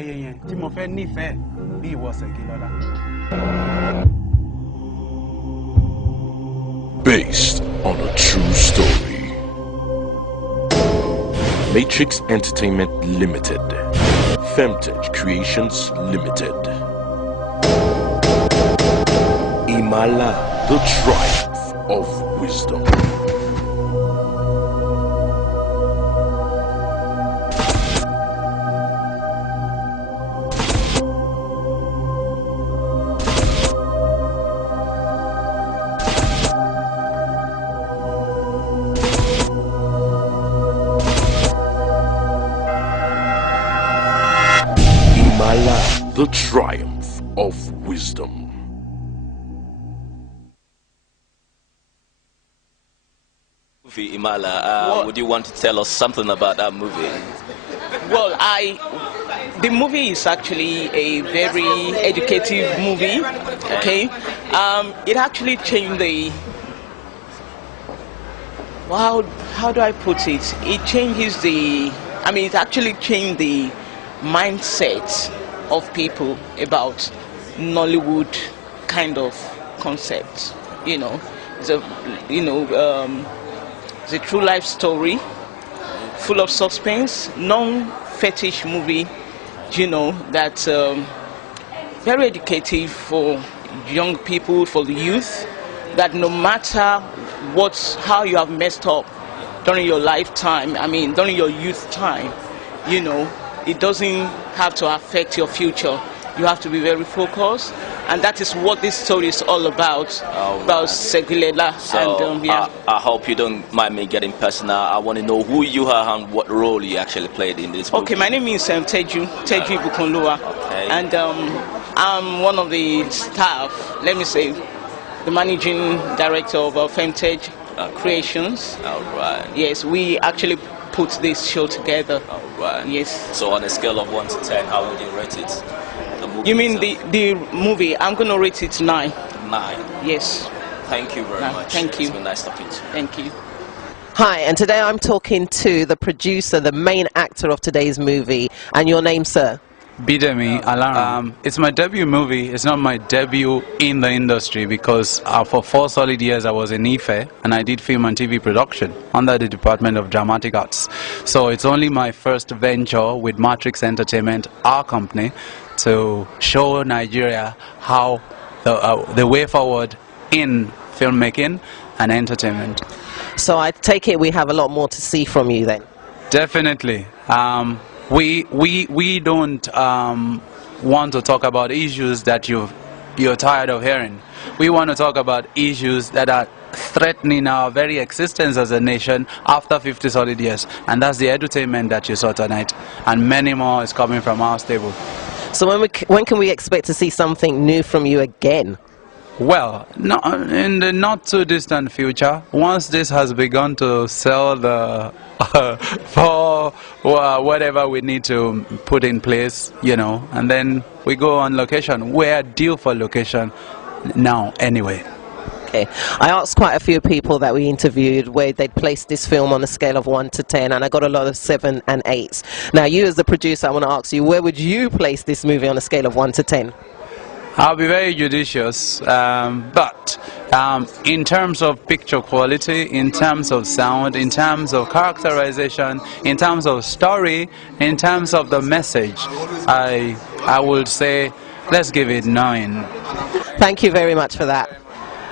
ayẹyẹ yẹn tí mo fẹ́ nífẹ̀ẹ́ bí ìwọ Ṣẹ̀gilọ́lá. Based on a true story. Matrix Entertainment Limited, Femtech Creations Limited. IMALA, the triumph of wisdom. IMALA, the triumph of wisdom. IMALA, would you want to tell us something about that movie? Well, the movie is actually a very educative movie. Okay, it actually changed the. Well, how do I put it? It changes the. I mean, it actually changed the mindset of people about Nollywood kind of concept. You know, it's a it's a true life story, full of suspense, non-fetish movie. You know, that's very educative for young people, for the youth. That no matter how you have messed up during your lifetime, I mean during your youth time, you know, it doesn't have to affect your future. You have to be very focused, and that is what this story is all about. About Ṣẹ̀gilọ́lá. So, and yeah. I hope you don't mind me getting personal. I want to know who you are and what role you actually played in this movie. Okay, my name is Teju Bukunlua, Okay. and I'm one of the staff. Let me say, the managing director of Femtech Creations. All right. Yes, we actually put this show together. All right. Yes. So on a scale of 1 to 10, how would you rate it? The movie You mean itself? the movie? I'm gonna rate it 9. 9. Yes. Thank you very much. Thank you. It's been nice talking to you. Thank you. Hi, and today I'm talking to the producer, the main actor of today's movie. And your name, sir? Bidemi Alaram. It's my debut movie. It's not my debut in the industry because for 4 solid years I was in IFE and I did film and TV production under the Department of Dramatic Arts. So it's only my first venture with Matrix Entertainment, our company, to show Nigeria how the way forward in filmmaking and entertainment. So I take it we have a lot more to see from you then. Definitely. We don't want to talk about issues that you're tired of hearing. We want to talk about issues that are threatening our very existence as a nation after 50 solid years, and that's the edutainment that you saw tonight, and many more is coming from our stable. So when can we expect to see something new from you again? Well, in the not too distant future, once this has begun to sell the for whatever we need to put in place, you know, and then we go on location. We're due for location now anyway. Okay. I asked quite a few people that we interviewed where they'd placed this film on a scale of 1 to 10, and I got a lot of 7 and 8s. Now, you as the producer, I want to ask you, where would you place this movie on a scale of 1 to 10? I'll be very judicious, but in terms of picture quality, in terms of sound, in terms of characterization, in terms of story, in terms of the message, I would say let's give it 9. Thank you very much for that.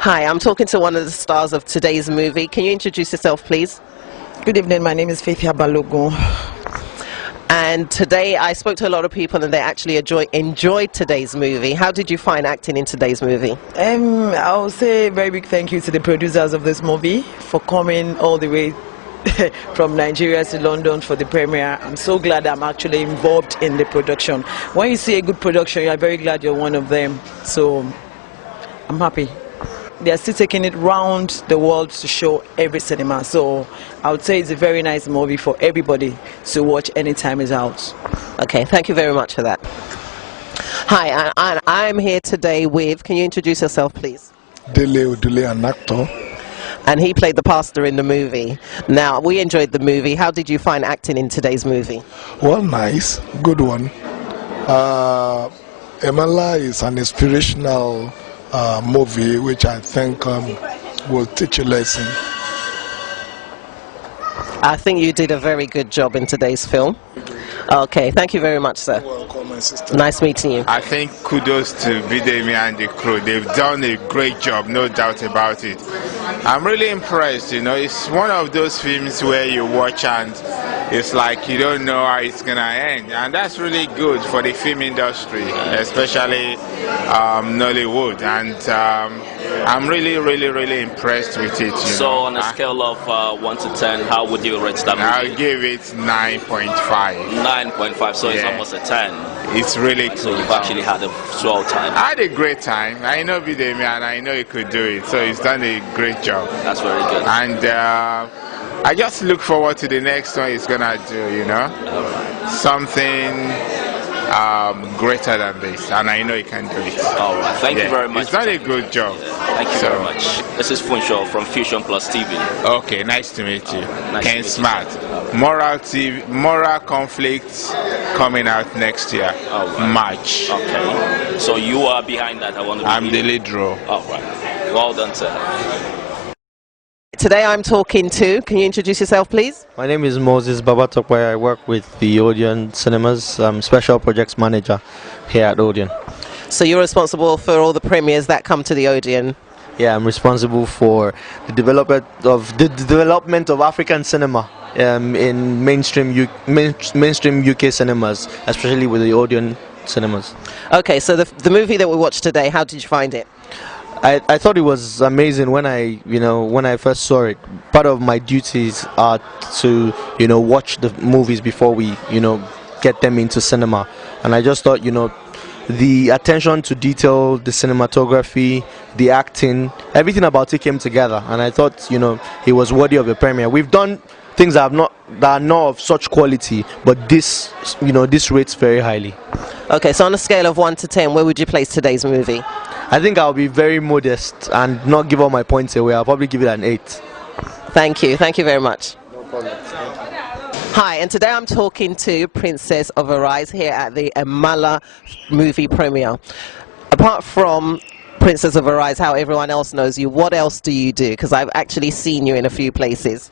Hi, I'm talking to one of the stars of today's movie. Can you introduce yourself, please? Good evening, my name is Faithia Balogun. And today I spoke to a lot of people and they actually enjoyed today's movie. How did you find acting in today's movie? I will say a very big thank you to the producers of this movie for coming all the way from Nigeria to London for the premiere. I'm so glad I'm actually involved in the production. When you see a good production, you're very glad you're one of them. So I'm happy. They are still taking it round the world to show every cinema. So I would say it's a very nice movie for everybody to watch anytime it's out. Okay, thank you very much for that. Hi, I'm here today with, can you introduce yourself, please? Dele, an actor. And he played the pastor in the movie. Now, we enjoyed the movie. How did you find acting in today's movie? Well, nice. Good one. IMALA is an inspirational movie which I think will teach a lesson. I think you did a very good job in today's film. Okay, thank you very much, sir. You're welcome, my sister. Nice meeting you. I think kudos to Bidemi and the crew. They've done a great job, no doubt about it. I'm really impressed, you know. It's one of those films where you watch and it's like you don't know how it's gonna end, and that's really good for the film industry, especially Nollywood. And I'm really impressed with it. So on a scale of 1 to 10, how would you rate that movie? I'll give it 9.5. 9.5, so it's Yeah. almost a 10. It's really cool. So you've actually had a swell time. I had a great time. I know Bidemi and I know he could do it, so he's done a great job. That's very good. And I just look forward to the next one he's gonna do, you know, something greater than this, and I know he can do it. All right, thank you very much. He's done a good job. Thank you very much. This is Funshaw from Fusion Plus TV. Okay, nice to meet you. Nice to Ken meet you. Smart. Moral TV, Moral Conflict coming out next year, All right. March. Okay, so you are behind that. I want to. I'm the lead role. All right. Well done, sir. Today I'm talking to, can you introduce yourself please? My name is Moses Babatokwe. I work with the Odeon Cinemas. I'm Special Projects Manager here at Odeon. So you're responsible for all the premieres that come to the Odeon. Yeah, I'm responsible for the development of African cinema in mainstream UK cinemas, especially with the Odeon Cinemas. Okay, so the movie that we watched today, how did you find it? I thought it was amazing when I first saw it. Part of my duties are to watch the movies before we get them into cinema, and I just thought the attention to detail, the cinematography, the acting, everything about it came together, and I thought it was worthy of a premiere. We've done things that are not of such quality, but this rates very highly. Okay, so on a scale of 1 to 10, where would you place today's movie? I think I'll be very modest and not give all my points away. I'll probably give it an 8. Thank you very much. No problem. Hi, and today I'm talking to Princess of Arise here at the IMALA movie premiere. Apart from Princess of Arise, how everyone else knows you, what else do you do? Because I've actually seen you in a few places.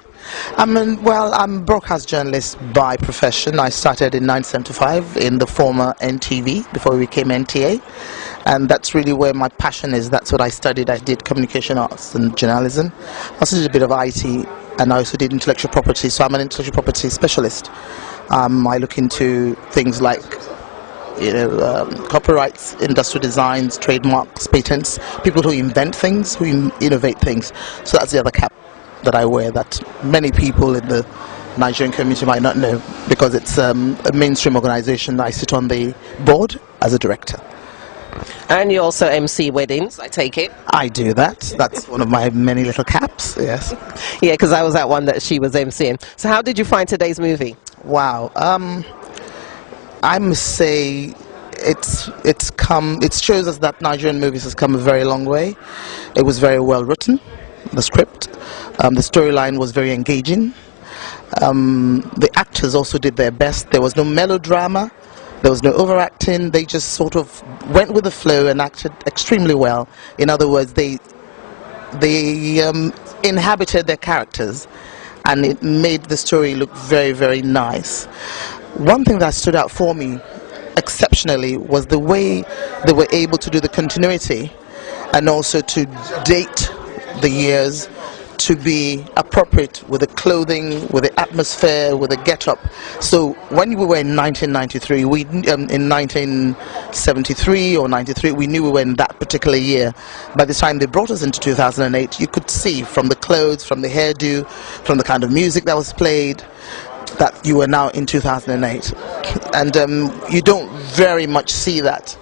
I'm a broadcast journalist by profession. I started in 1975 in the former NTV before we became NTA. And that's really where my passion is. That's what I studied. I did communication arts and journalism. I also did a bit of IT, and I also did intellectual property. So I'm an intellectual property specialist. I look into things like copyrights, industrial designs, trademarks, patents, people who invent things, who innovate things. So that's the other cap that I wear that many people in the Nigerian community might not know, because it's a mainstream organization. I sit on the board as a director. And you also MC weddings, I take it? I do that. That's one of my many little caps, yes. Yeah, because I was at one that she was MCing. So how did you find today's movie? Wow. I must say it shows us that Nigerian movies has come a very long way. It was very well written, the script. The storyline was very engaging. The actors also did their best. There was no melodrama. There was no overacting. They just sort of went with the flow and acted extremely well. In other words, they inhabited their characters, and it made the story look very, very nice. One thing that stood out for me exceptionally was the way they were able to do the continuity and also to date the years to be appropriate with the clothing, with the atmosphere, with the get-up. So when we were in 1993, in 1973 or 93, we knew we were in that particular year. By the time they brought us into 2008, you could see from the clothes, from the hairdo, from the kind of music that was played, that you were now in 2008. And you don't very much see that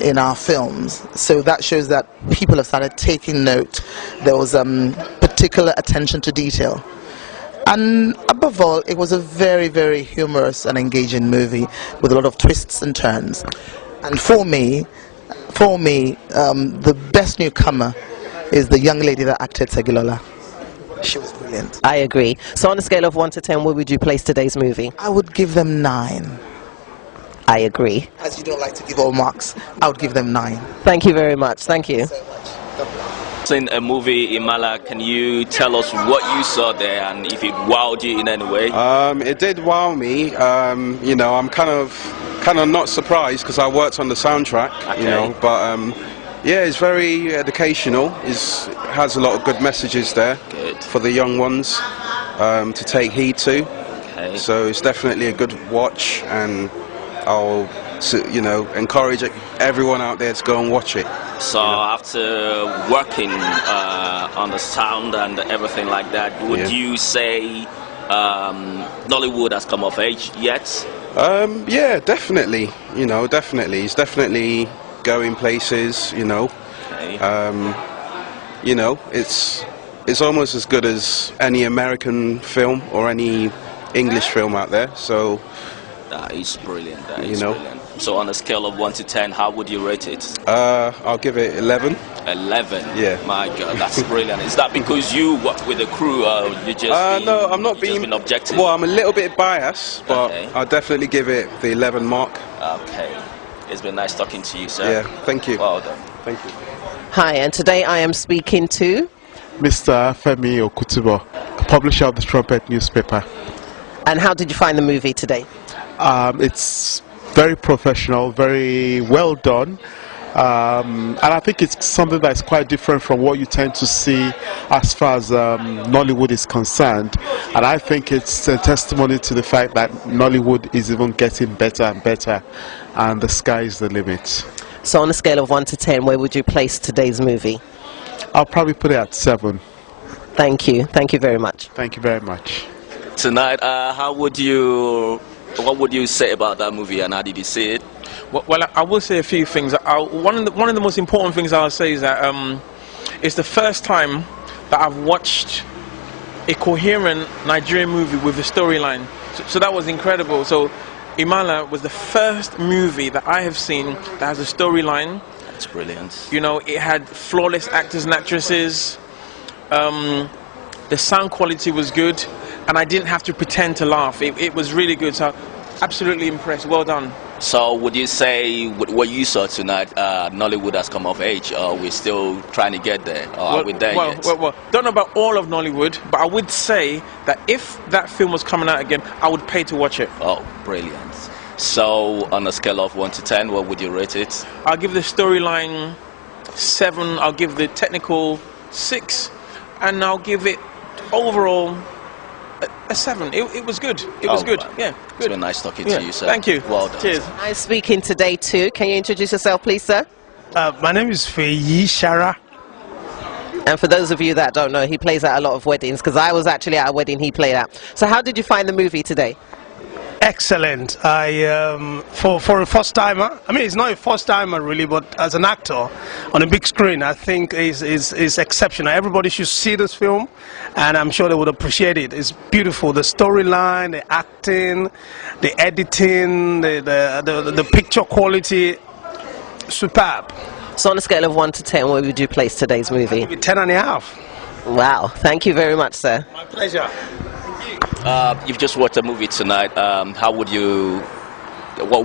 in our films, so that shows that people have started taking note. There was particular attention to detail, and above all, it was a very, very humorous and engaging movie with a lot of twists and turns. And for me, the best newcomer is the young lady that acted Segilola. She was brilliant. I agree. So on a scale of 1 to 10, where would you place today's movie? I would give them 9. I agree. As you don't like to give all marks, I would give them 9. Thank you very much. Thank you. In a movie, IMALA, can you tell us what you saw there and if it wowed you in any way? It did wow me. You know, I'm kind of not surprised because I worked on the soundtrack. Okay. You know, but yeah, it's very educational. It has a lot of good messages there for the young ones to take heed to. Okay. So it's definitely a good watch, and I'll, you know, encourage everyone out there to go and watch it. So after working on the sound and everything like that, would you say Nollywood has come of age yet? Yeah, definitely. You know, definitely. It's definitely going places. You know, you know, it's almost as good as any American film or any English film out there. So that is brilliant. That is you know. Brilliant. So on a scale of 1 to 10, how would you rate it? I'll give it 11. 11. Yeah. My God, that's brilliant. Is that because you work with the crew, or you just? No, I'm not being. Been objective. Well, I'm a little bit biased, but I'll definitely give it the 11 mark. Okay. It's been nice talking to you, sir. Yeah. Thank you. Well done. Thank you. Hi, and today I am speaking to Mr. Femi Okutubo, publisher of the Trumpet newspaper. And how did you find the movie today? It's very professional, very well done, and I think it's something that's quite different from what you tend to see as far as Nollywood is concerned, and I think it's a testimony to the fact that Nollywood is even getting better and better, and the sky is the limit. So on a scale of 1 to 10, where would you place today's movie? I'll probably put it at 7. Thank you. Thank you very much. Thank you very much. Tonight, what would you say about that movie, and how did you see it? Well, I will say a few things. One of the most important things I'll say is that it's the first time that I've watched a coherent Nigerian movie with a storyline. So that was incredible. So IMALA was the first movie that I have seen that has a storyline. That's brilliant. You know, it had flawless actors and actresses. The sound quality was good, and I didn't have to pretend to laugh. It was really good, so absolutely impressed. Well done. So would you say what you saw tonight, Nollywood has come of age, or we're still trying to get there, or are we there yet? Well, don't know about all of Nollywood, but I would say that if that film was coming out again, I would pay to watch it. Oh, brilliant. So on a scale of 1 to 10, what would you rate it? I'll give the storyline 7, I'll give the technical 6, and I'll give it overall a 7. It was good. It was good. Right. Yeah, good. It's been nice talking to you, sir. Thank you. Well done. Cheers. I'm speaking today too. Can you introduce yourself, please, sir? My name is Feyi Shara. And for those of you that don't know, he plays at a lot of weddings, because I was actually at a wedding he played at. So how did you find the movie today? Excellent. For a first timer, I mean, it's not a first timer really, but as an actor on a big screen, I think is exceptional. Everybody should see this film, and I'm sure they would appreciate it. It's beautiful. The storyline, the acting, the editing, the picture quality, superb. So on a scale of 1 to 10, where would you place today's movie? 10.5. Wow. Thank you very much, sir. My pleasure. You've just watched a movie tonight. What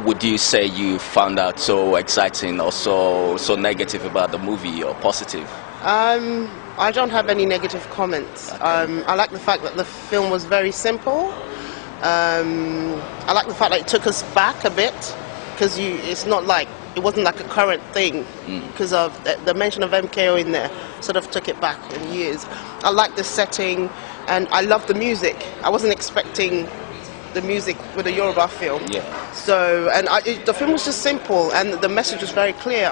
would you say you found out so exciting or so negative about the movie, or positive? I don't have any negative comments. Okay. I like the fact that the film was very simple. I like the fact that it took us back a bit, because it wasn't like a current thing, because of the mention of MKO in there sort of took it back in years. I like the setting, and I love the music. I wasn't expecting the music with a Yoruba film. Yeah. So, and the film was just simple, and the message was very clear.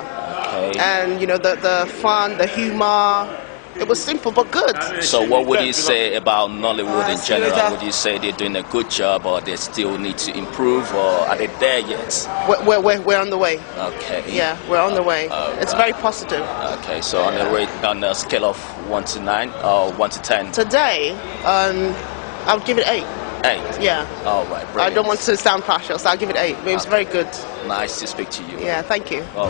Okay. And you know, the fun, the humor, it was simple but good. So what would you say about Nollywood in general? Would you say they're doing a good job, or they still need to improve, or are they there yet? We're on the way. Okay. Yeah, we're on the way. It's very positive. Okay, so on a scale of 1 to 9 or 1 to 10? Today, I would give it 8. 8? Yeah. All right, brilliant. I don't want to sound partial, so I'll give it 8. But it was very good. Nice to speak to you. Yeah, thank you. Oh.